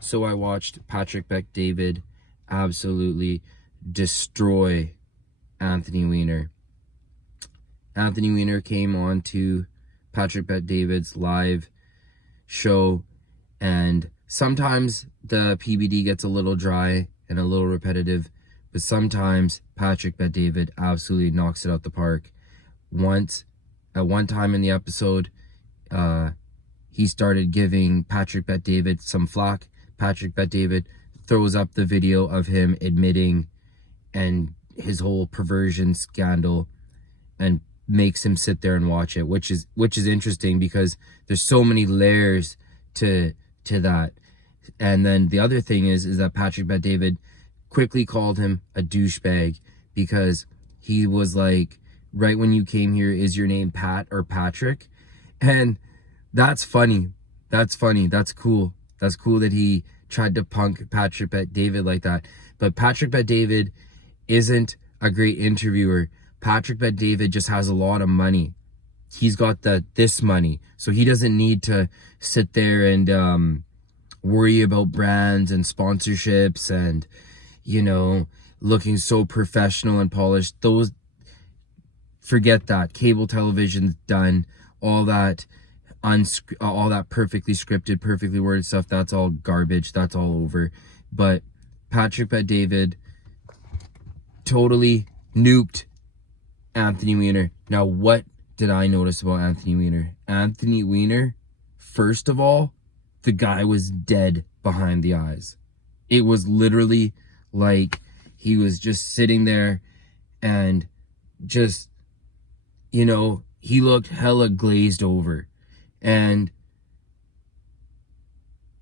So I watched Patrick Bet-David absolutely destroy Anthony Weiner. Anthony Weiner came on to Patrick Bet-David's live show, and sometimes the PBD gets a little dry and a little repetitive, but sometimes Patrick Bet-David absolutely knocks it out the park. At one time in the episode, he started giving Patrick Bet-David some flack. Patrick Bet-David throws up the video of him admitting and his whole perversion scandal and makes him sit there and watch it, which is interesting because there's so many layers to that. And then the other thing is that Patrick Bet-David quickly called him a douchebag because he was like, right when you came here, is your name Pat or Patrick? And that's funny. That's funny. That's cool. That's cool that he tried to punk Patrick Bet-David like that. But Patrick Bet-David isn't a great interviewer. Patrick Bet-David just has a lot of money. He's got this money. So he doesn't need to sit there and worry about brands and sponsorships and, looking so professional and polished. Forget that. Cable television's done. All that perfectly scripted, perfectly worded stuff, that's all garbage. That's all over. But Patrick Bet-David totally nuked Anthony Weiner. Now, what did I notice about Anthony Weiner? Anthony Weiner, first of all, the guy was dead behind the eyes. It was literally like he was just sitting there and just, he looked hella glazed over. And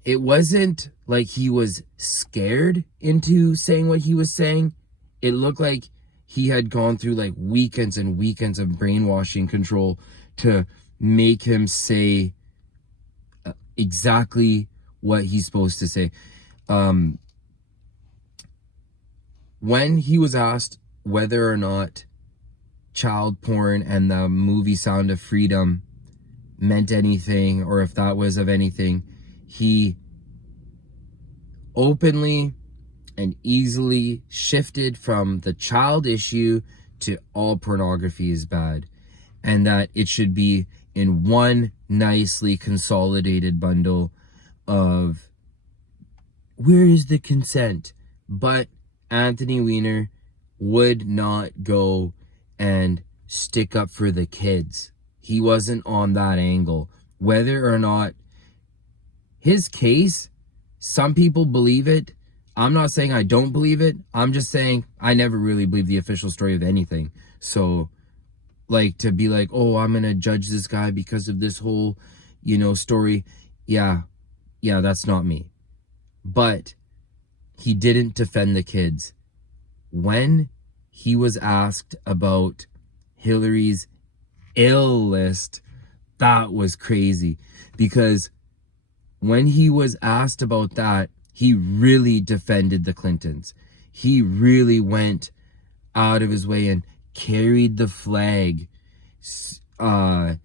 it wasn't like he was scared into saying what he was saying. It looked like he had gone through like weekends and weekends of brainwashing control to make him say exactly what he's supposed to say. When he was asked whether or not child porn and the movie Sound of Freedom meant anything, or if that was of anything, he openly and easily shifted from the child issue to all pornography is bad, and that it should be in one nicely consolidated bundle of where is the consent. But Anthony Weiner would not go and stick up for the kids. He wasn't on that angle. Whether or not his case, some people believe it. I'm not saying I don't believe it. I'm just saying I never really believe the official story of anything. So, like, to be like, oh, I'm going to judge this guy because of this whole, story. Yeah, that's not me. But he didn't defend the kids. When he was asked about Hillary's ill list, that was crazy, because when he was asked about that, he really defended the Clintins. He really went out of his way and carried the flag to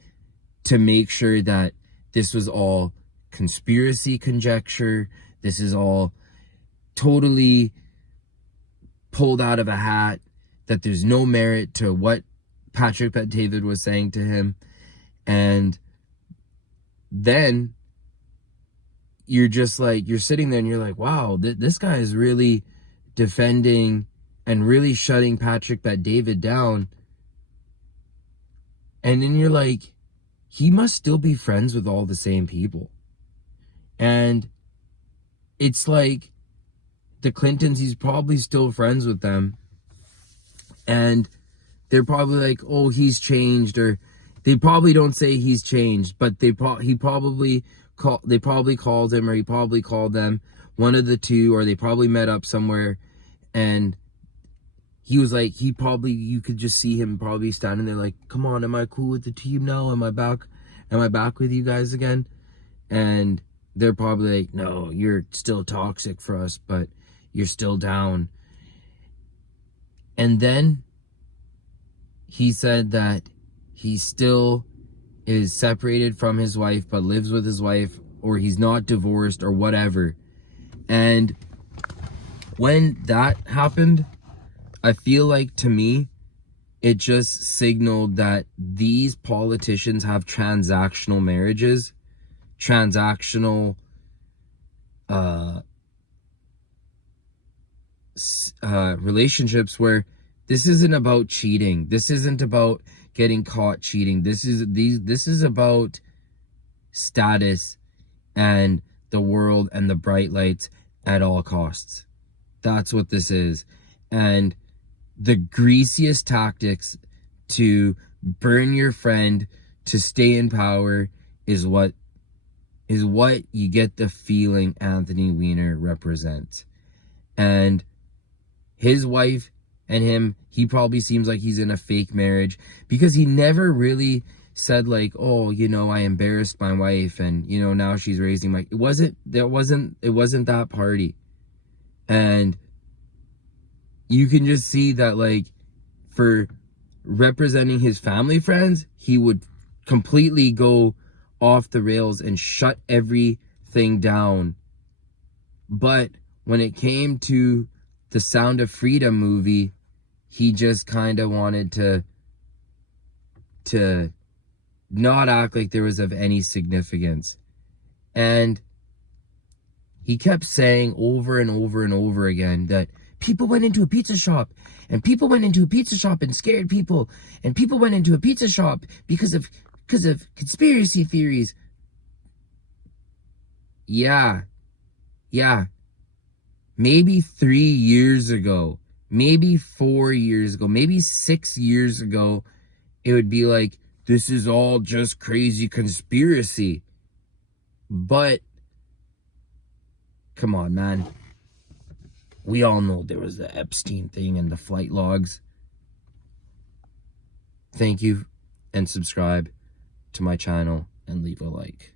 make sure that this was all conspiracy conjecture. This is all totally pulled out of a hat, that there's no merit to what Patrick Bet-David was saying to him. And then you're just like, you're sitting there and you're like, wow, this guy is really defending and really shutting Patrick Bet-David down. And then you're like, he must still be friends with all the same people. And it's like the Clintins, he's probably still friends with them. And they're probably like, oh, he's changed. Or they probably don't say he's changed, but they probably called him, or he probably called them, one of the two, or they probably met up somewhere. And he was like, you could just see him probably standing there like, come on, am I cool with the team now? Am I back with you guys again? And they're probably like, no, you're still toxic for us, but you're still down. And then he said that he still is separated from his wife, but lives with his wife, or he's not divorced or whatever. And when that happened, I feel like, to me, it just signaled that these politicians have transactional marriages, transactional relationships, where this isn't about cheating. This isn't about getting caught cheating. This is about status and the world and the bright lights at all costs. That's what this is. And the greasiest tactics to burn your friend to stay in power is what you get the feeling Anthony Weiner represents. And his wife and him, he probably seems like he's in a fake marriage, because he never really said, like, oh, you know, I embarrassed my wife and, you know, now she's raising my... It wasn't that party. And you can just see that, like, for representing his family friends, he would completely go off the rails and shut everything down. But when it came to the Sound of Freedom movie, he just kind of wanted to not act like there was of any significance. And he kept saying over and over and over again that people went into a pizza shop, and people went into a pizza shop and scared people, and people went into a pizza shop because of conspiracy theories. Yeah. Maybe 3 years ago, maybe 4 years ago, maybe 6 years ago, it would be like, this is all just crazy conspiracy. But come on, man. We all know there was the Epstein thing and the flight logs. Thank you, and subscribe to my channel and leave a like.